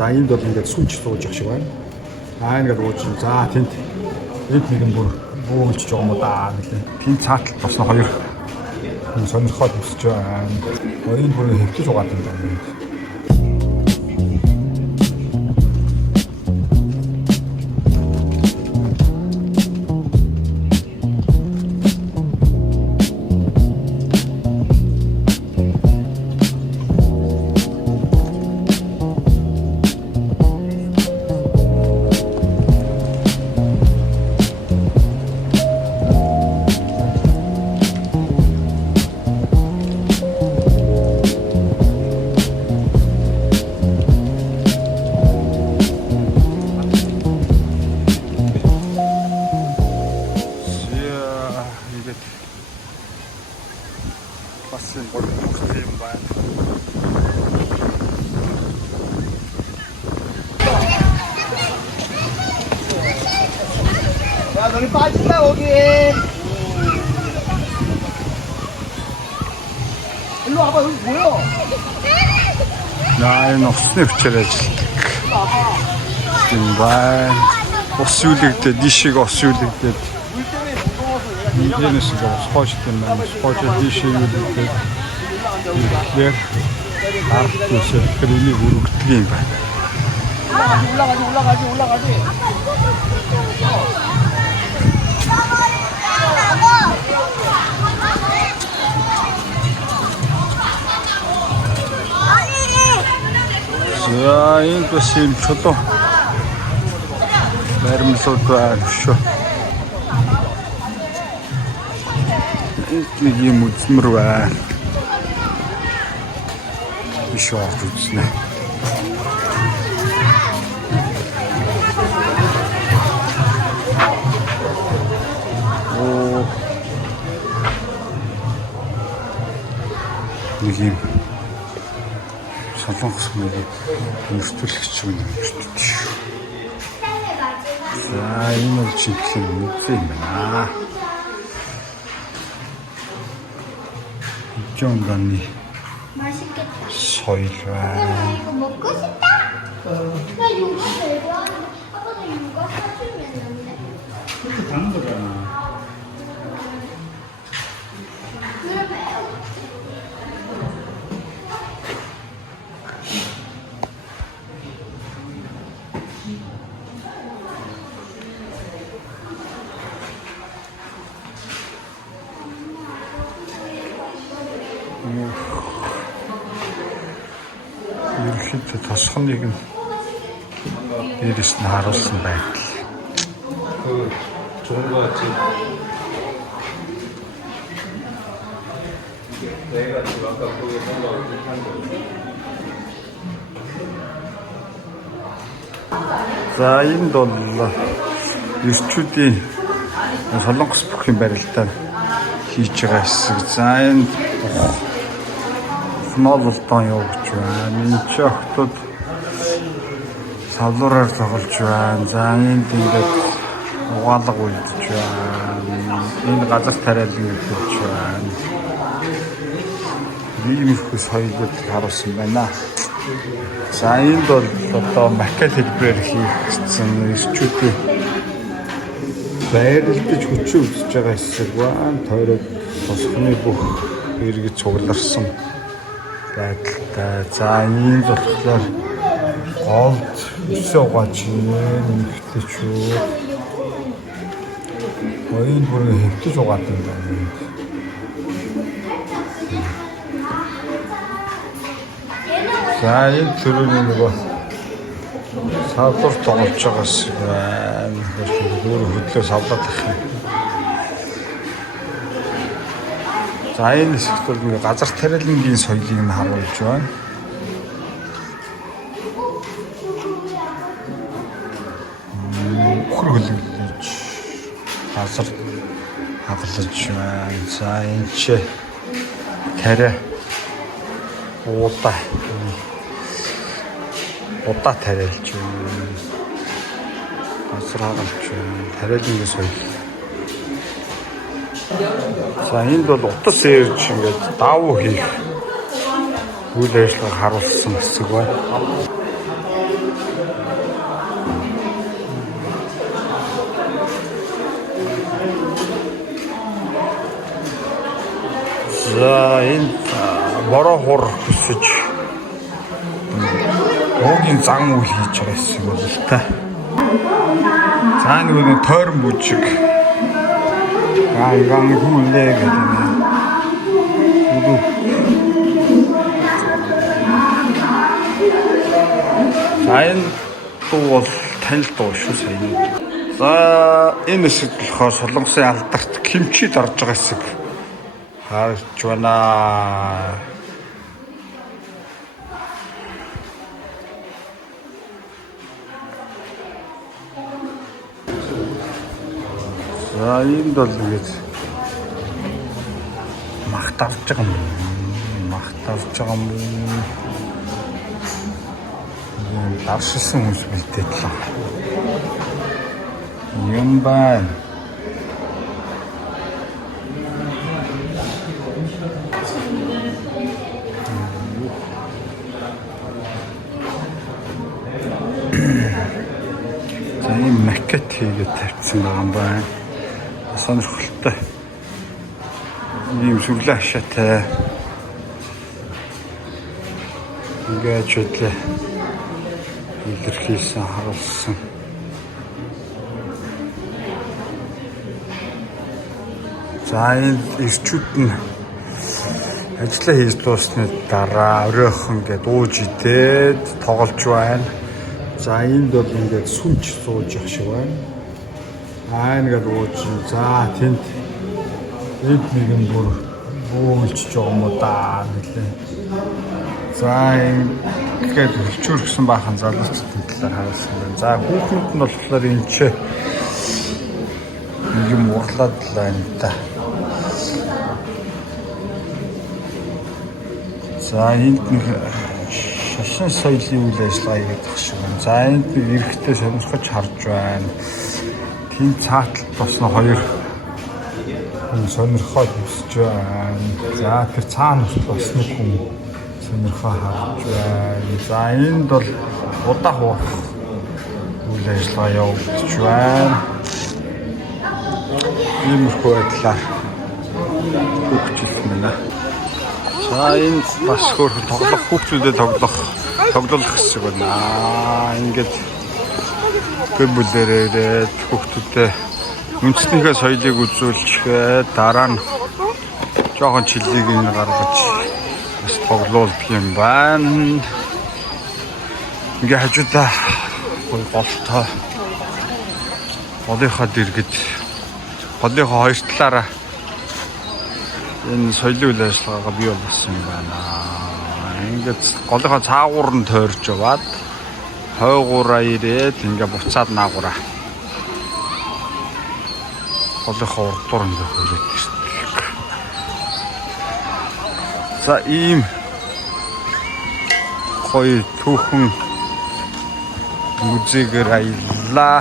За энд бол ингээд сүйч сууж явах шиг байна. Ингээд ууж. За тэнд нэгэн бүр уулж байгаа юм уу даа гэлээ. Тэнд цааталт босно хоёр сонирхоод өсөж байна. Энэ бүр хэвтэж угаад юм байна. Басын гол юм байна. 야, 너희 빠진다 거기. 일로 와봐, 여기 뭐야? Энэ усны хүчээр ажилладаг. Тийм байна. Ус үлэгдээд, дишиг ус үлэгдээд. Энэс гоо спортын маань спорт дишиг үлэгдээд. Тэгэхээр ард түвшин хэрэний өргөдөг юм байна. 올라가지. За энэ бас юм чулуу баримлууд байна шүү. Нэг юм үзмэр байна. Биш орж үзнэ. Нэг юм солонгос мөрөг нэртүүлэгч юм шүү. За энэ бол чихэн музей юм байна. Жонганы соёл байна. 이거 먹고 싶다? 나 요거 들고 하는데 아빠도 요거 사주면 안 돼? 그렇게 다는 거잖아. ерөнхийдөө тосгоныг нь дээрээс нь харуулсан байдал. 좋은 거 같지? 내가 지금 아까 거기 생각을 한 거. За энд бол эрчүүдийн солонгос бүхний барилдаа хийж байгаа хэсэг. За энэ Нололтон явж байна. Энэ ч охтод савлуураар тоглож байна. За энд ингээд угаалга үйлдэж байна. Энэ газар тариалан үйлдэж байна. Иймэрхүү соёлыг харуулсан байна. За энд бол одоо макет хэлбэрээр хийгдсэн эрчүүдийн байрлаж хүчээ үзэж байгаа хэсэг байна. Тойрог босхны бүх иргэд цугларсан байдалтай. За энэ болохоор голд өсөө угааж нэмэгтэйчүүд энэ бүр хэвтэж угаад юм байна. За энэ төрөний нөгөө савлуур тоглож байгаа шиг байна. Өөр хөдлөө савлаад ах юм. За энэ хэсэгт бол нэг газар тариалангийн соёлыг нь харуулж байна. Хөр хөлөглөж газар хагалж байна. За энэ ч тариа удаа тариалж байна. Газар хагалж байна. Тариалангийн соёл. За энд бол утас ээрж ингээд давуу хийх үйл ажиллагааг харуулсан хэсэг байна. бороо хур хүсэж уугийн зан үйл хийж байгаа хэсэг бол л та. За нэг тойрон бүжиг. Ган хүлээ гэдэг юм. Сайн дуу бол танил дуу шүү сайн. За энэ хэсэг болохоор Солонгосын алдарт кимчид орж байгаа хэсэг харж байна. За энд бол ингэж махтарж байгаа юм. Даршилсан хүмүүс бэлдээд л юм байна. За ийм макет хийгээд тавьсан байгаа юм байна. Сонирхолтой. Ийм сүглээ хашаатай. Ингээд чөлөө илэрхийлсэн харуулсан. За энэ ирчүүд нь ажиллаа хийж дуусны дараа оройхон ингээд ууж идээд тоглож байна. За энд бол ингээд сүнч сууж явах шиг байна. Ингээд ууж. За тэнд нэгэн бүр уулж байгаа юм уу даа гэлээ. За ингээд хөлчөөрсөн баахан залуучдын талаар харуулсан байна. За хүүхнүүд нь болохоор энэ ч юм урлаад л байна та. За энд нэг шашин соёлын үйл ажиллагаа хийх шиг байна. За энд нэг эрэгтэй сонирхож харж байна. Тим цааталт босно хоёр сонирхоод өсөж байна. За тэр цаана босно хүн сонирхоо харж байна. За энд бол удаа хуурах үйл ажиллагаа явуулж байна. Иймэрхүү байдлаар хөгжүүлсэн байна. За энэ бас хөөрхөн тоглох хүүхдүүдэд тоглох хэсэг байна. Ингээд гэр бүлэрээ ирээд хүүхдүүдэд үндэснийхээ соёлыг үзүүлчихээ дараа нь жоохон чилийг ин гаргаж бас тоглуулдаг юм байна. Ингээ хажуудаа голтой голынхаа дэргэд голынхаа хоёр талаараа энэ соёлын үйл ажиллагаагаа бий болсон юм байна. Ингээд голынхаа цаагуур нь тойрж яваад хойгуураа ирээд ингээ буцаад наагуураа голынхаа урдуур ингээ хөлөөд ирдэг. За ийм гоё түүхэн музейгээр аяллаа.